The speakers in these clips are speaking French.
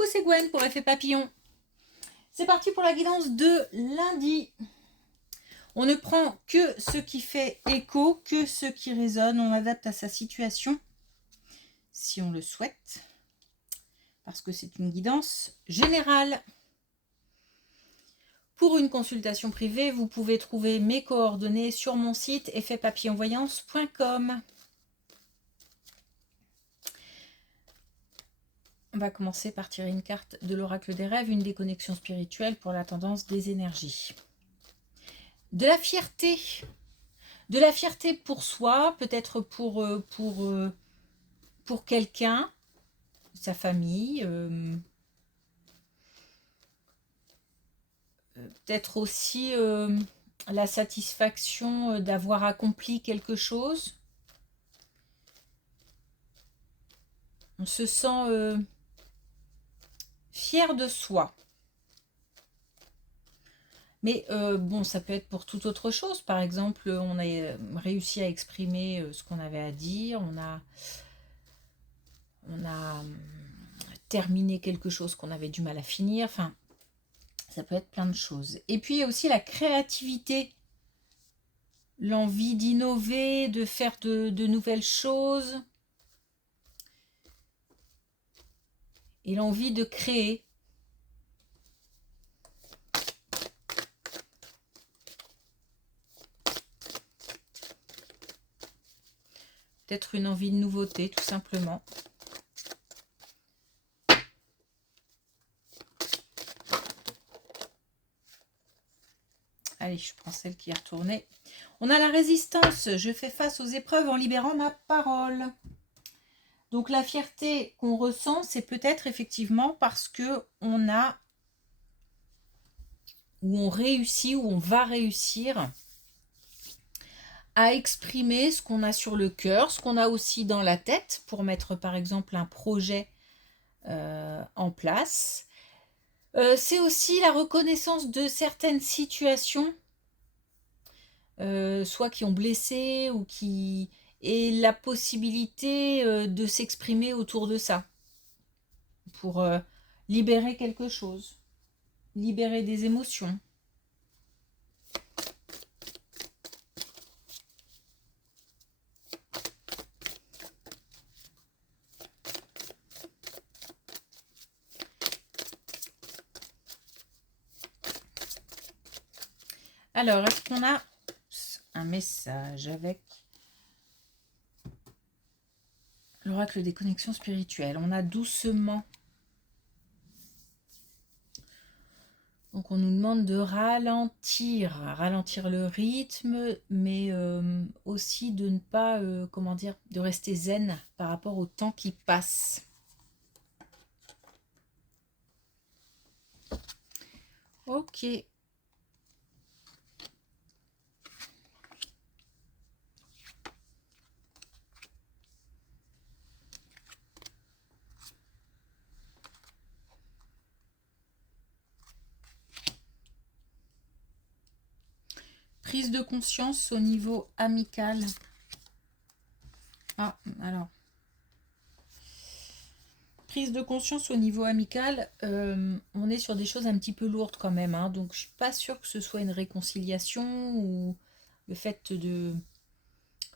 Coucou, c'est Gwen pour Effet Papillon. C'est parti pour la guidance de lundi. On ne prend que ce qui fait écho, que ce qui résonne. On adapte à sa situation, si on le souhaite, parce que c'est une guidance générale. Pour une consultation privée, vous pouvez trouver mes coordonnées sur mon site effetpapillonvoyance.com. On va commencer par tirer une carte de l'oracle des rêves, une déconnexion spirituelle pour la tendance des énergies. De la fierté pour soi, peut-être pour quelqu'un, sa famille, peut-être aussi la satisfaction d'avoir accompli quelque chose. On se sent fier de soi. Mais bon, ça peut être pour toute autre chose. Par exemple, on a réussi à exprimer ce qu'on avait à dire. On a terminé quelque chose qu'on avait du mal à finir. Enfin, ça peut être plein de choses. Et puis, il y a aussi la créativité. L'envie d'innover, de faire de nouvelles choses. Et l'envie de créer. Peut-être une envie de nouveauté, tout simplement. Allez, je prends celle qui est retournée. On a la résistance. Je fais face aux épreuves en libérant ma parole. Donc la fierté qu'on ressent, c'est peut-être effectivement parce que on a, ou on réussit, ou on va réussir à exprimer ce qu'on a sur le cœur, ce qu'on a aussi dans la tête pour mettre par exemple un projet en place. C'est aussi la reconnaissance de certaines situations, soit qui ont blessé ou qui... et la possibilité de s'exprimer autour de ça pour libérer quelque chose, libérer des émotions. Alors, est-ce qu'on a un message avec l'oracle des connexions spirituelles? On a doucement. Donc, on nous demande de ralentir le rythme, mais aussi de ne pas, comment dire, de rester zen par rapport au temps qui passe. Ok. Prise de conscience au niveau amical. Ah, alors. Prise de conscience au niveau amical, on est sur des choses un petit peu lourdes quand même. Hein, donc, je ne suis pas sûre que ce soit une réconciliation ou le fait que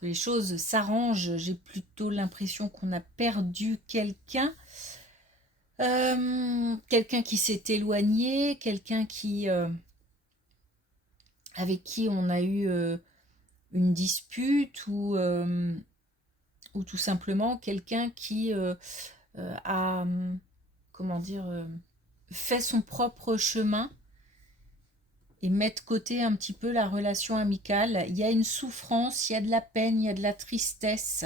les choses s'arrangent. J'ai plutôt l'impression qu'on a perdu quelqu'un. Quelqu'un qui s'est éloigné, quelqu'un qui avec qui on a eu une dispute ou tout simplement quelqu'un qui a, comment dire, fait son propre chemin et met de côté un petit peu la relation amicale. Il y a une souffrance, il y a de la peine, il y a de la tristesse.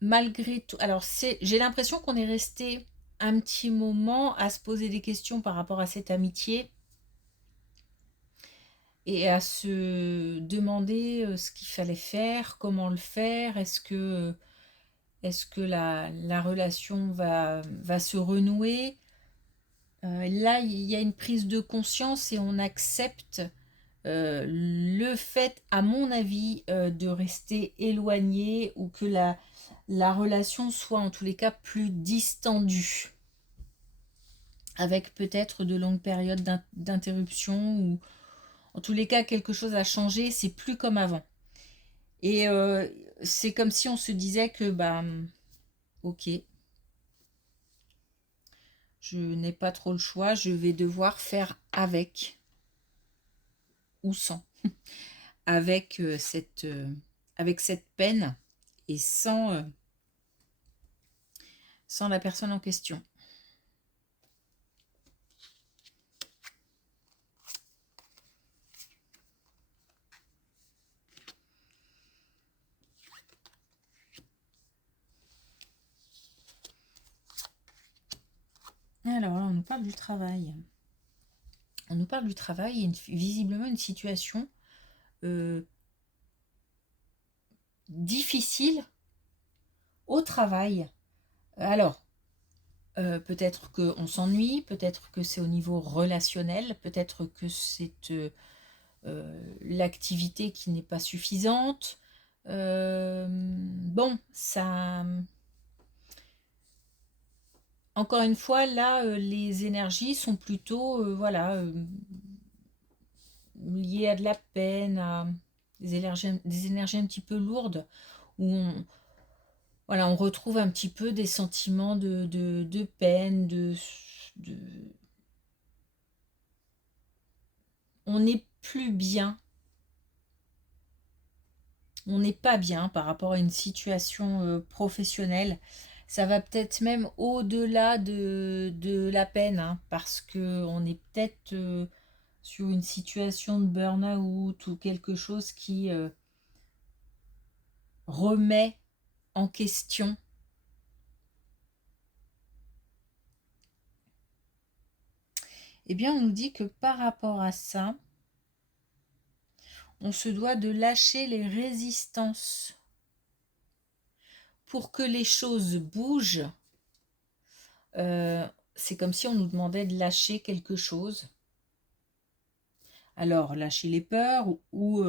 Malgré tout, alors j'ai l'impression qu'on est resté un petit moment à se poser des questions par rapport à cette amitié et à se demander ce qu'il fallait faire, comment le faire, est-ce que la relation va se renouer. Là, il y a une prise de conscience et on accepte le fait, à mon avis, de rester éloigné ou que la relation soit en tous les cas plus distendue, avec peut-être de longues périodes d'interruption, ou en tous les cas quelque chose a changé, c'est plus comme avant. Et c'est comme si on se disait que bah ok, je n'ai pas trop le choix, je vais devoir faire avec ou sans, avec cette peine et sans la personne en question. Alors là, on nous parle du travail. On nous parle du travail et visiblement une situation difficile au travail. Alors, peut-être qu'on s'ennuie, peut-être que c'est au niveau relationnel, peut-être que c'est l'activité qui n'est pas suffisante. Bon, ça... Encore une fois, là, les énergies sont plutôt voilà, liées à de la peine, à des énergies un petit peu lourdes, où voilà, on retrouve un petit peu des sentiments de peine, de... On n'est plus bien, on n'est pas bien par rapport à une situation professionnelle. Ça va peut-être même au-delà de la peine, hein, parce que on est peut-être sur une situation de burn-out ou quelque chose qui remet en question. Eh bien, on nous dit que par rapport à ça, on se doit de lâcher les résistances pour que les choses bougent. C'est comme si on nous demandait de lâcher quelque chose. Alors, lâcher les peurs ou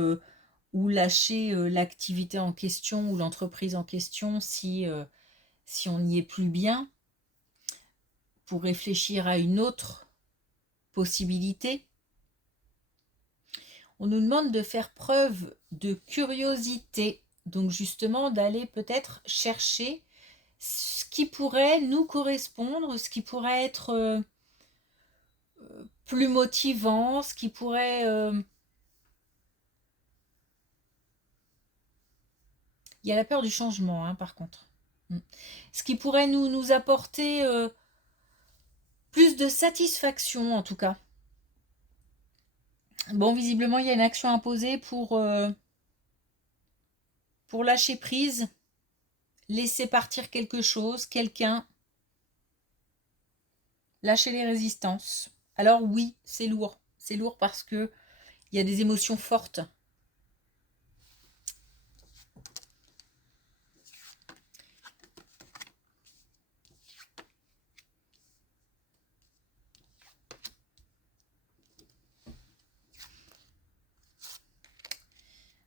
lâcher l'activité en question ou l'entreprise en question si on n'y est plus bien, pour réfléchir à une autre possibilité. On nous demande de faire preuve de curiosité, donc justement d'aller peut-être chercher ce qui pourrait nous correspondre, ce qui pourrait être plus motivant, ce qui pourrait... Il y a la peur du changement, hein, par contre. Ce qui pourrait nous apporter plus de satisfaction, en tout cas. Bon, visiblement, il y a une action imposée pour lâcher prise, laisser partir quelque chose, quelqu'un, lâcher les résistances. Alors oui, c'est lourd. C'est lourd parce que il y a des émotions fortes.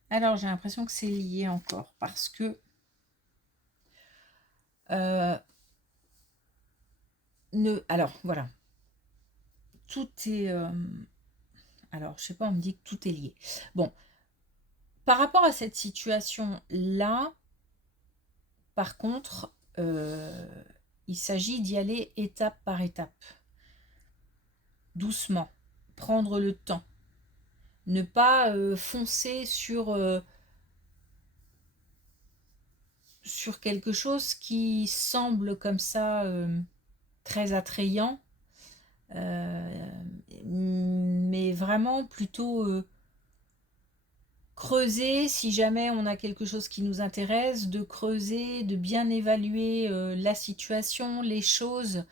Alors j'ai l'impression que c'est lié encore parce que alors voilà, tout est alors je sais pas, on me dit que tout est lié. Bon, par rapport à cette situation là, par contre, il s'agit d'y aller étape par étape, doucement, prendre le temps, ne pas foncer sur quelque chose qui semble comme ça très attrayant, mais vraiment plutôt creuser si jamais on a quelque chose qui nous intéresse, de creuser, de bien évaluer la situation, les choses.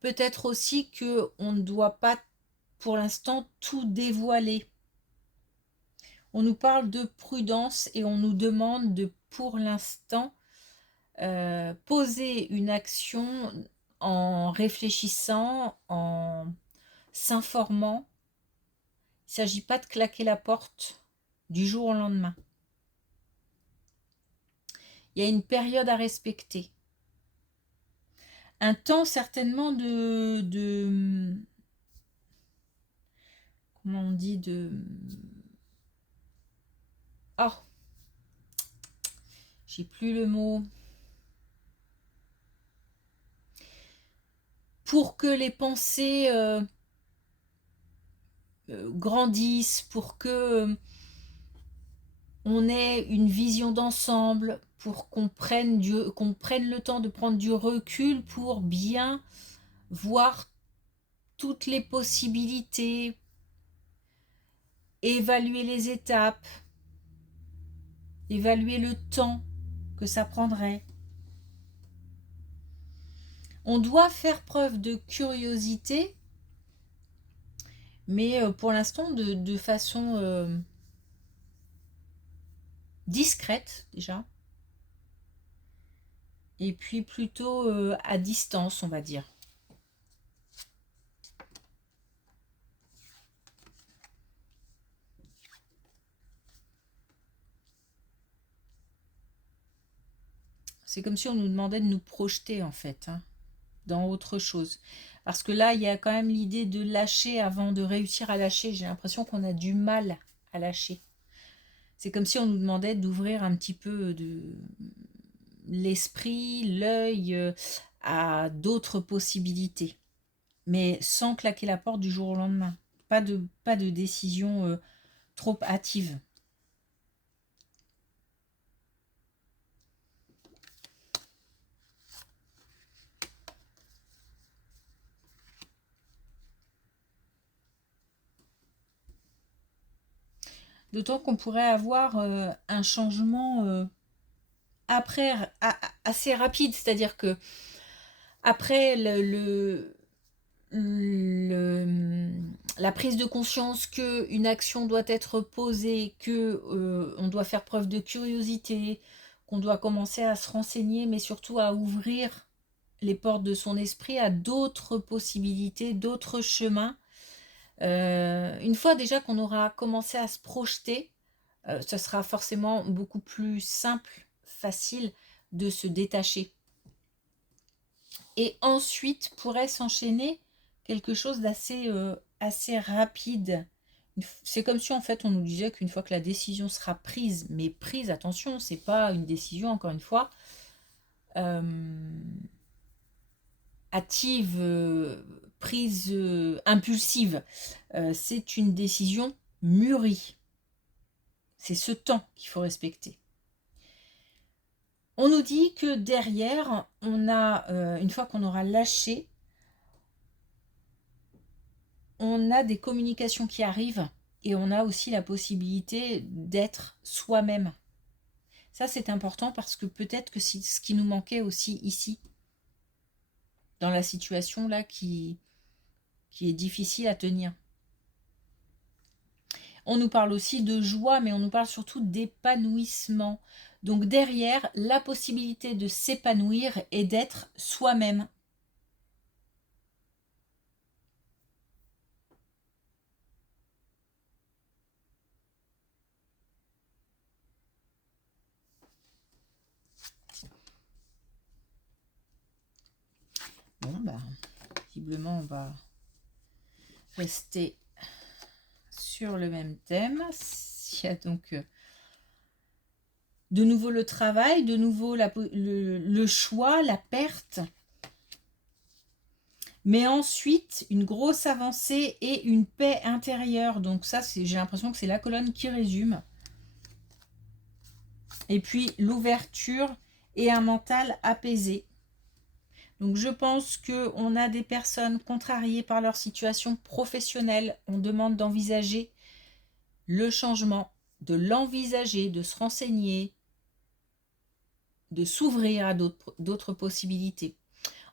Peut-être aussi que on ne doit pas pour l'instant tout dévoiler. On nous parle de prudence et on nous demande de pour l'instant poser une action en réfléchissant, en s'informant. Il ne s'agit pas de claquer la porte du jour au lendemain. Il y a une période à respecter. Un temps certainement comment on dit, oh, j'ai plus le mot. Pour que les pensées grandissent, pour que on ait une vision d'ensemble, pour qu'on prenne le temps de prendre du recul pour bien voir toutes les possibilités, évaluer les étapes, évaluer le temps que ça prendrait. On doit faire preuve de curiosité, mais pour l'instant de façon discrète déjà, et puis plutôt à distance, on va dire. C'est comme si on nous demandait de nous projeter en fait, hein, dans autre chose. Parce que là, il y a quand même l'idée de lâcher avant de réussir à lâcher. J'ai l'impression qu'on a du mal à lâcher. C'est comme si on nous demandait d'ouvrir un petit peu l'esprit, l'œil à d'autres possibilités. Mais sans claquer la porte du jour au lendemain. Pas de décision trop hâtive. D'autant qu'on pourrait avoir un changement après assez rapide, c'est-à-dire que après la prise de conscience qu'une action doit être posée, que on doit faire preuve de curiosité, qu'on doit commencer à se renseigner, mais surtout à ouvrir les portes de son esprit à d'autres possibilités, d'autres chemins. Une fois déjà qu'on aura commencé à se projeter, ce sera forcément beaucoup plus simple, facile de se détacher. Et ensuite pourrait s'enchaîner quelque chose d'assez assez rapide. C'est comme si en fait on nous disait qu'une fois que la décision sera prise, mais prise, attention, c'est pas une décision, encore une fois, hâtive, prise impulsive. C'est une décision mûrie. C'est ce temps qu'il faut respecter. On nous dit que derrière, on a, une fois qu'on aura lâché, on a des communications qui arrivent et on a aussi la possibilité d'être soi-même. Ça, c'est important parce que peut-être que c'est ce qui nous manquait aussi ici, dans la situation là qui est difficile à tenir. On nous parle aussi de joie, mais on nous parle surtout d'épanouissement. Donc derrière, la possibilité de s'épanouir et d'être soi-même. Bon, bah, visiblement, on va rester sur le même thème. Il y a donc de nouveau le travail, de nouveau le choix, la perte. Mais ensuite, une grosse avancée et une paix intérieure. Donc ça, j'ai l'impression que c'est la colonne qui résume. Et puis l'ouverture et un mental apaisé. Donc je pense qu'on a des personnes contrariées par leur situation professionnelle. On demande d'envisager le changement, de l'envisager, de se renseigner, de s'ouvrir à d'autres possibilités.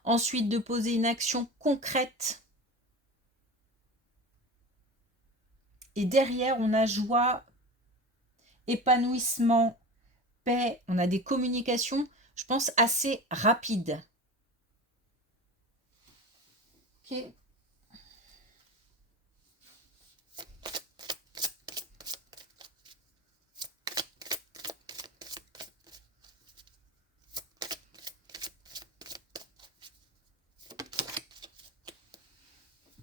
Ensuite, de poser une action concrète. Et derrière, on a joie, épanouissement, paix. On a des communications, je pense, assez rapides. Ok.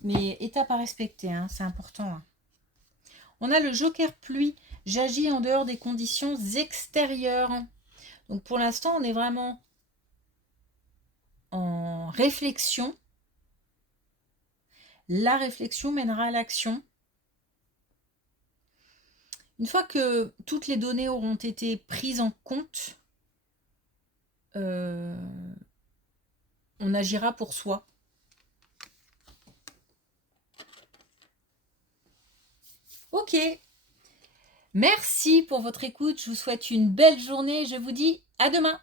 mais étape à respecter, hein, c'est important. Hein. On a le joker pluie. J'agis en dehors des conditions extérieures. Donc pour l'instant, on est vraiment en réflexion. La réflexion mènera à l'action. Une fois que toutes les données auront été prises en compte, on agira pour soi. Ok. Merci pour votre écoute. Je vous souhaite une belle journée. Je vous dis à demain.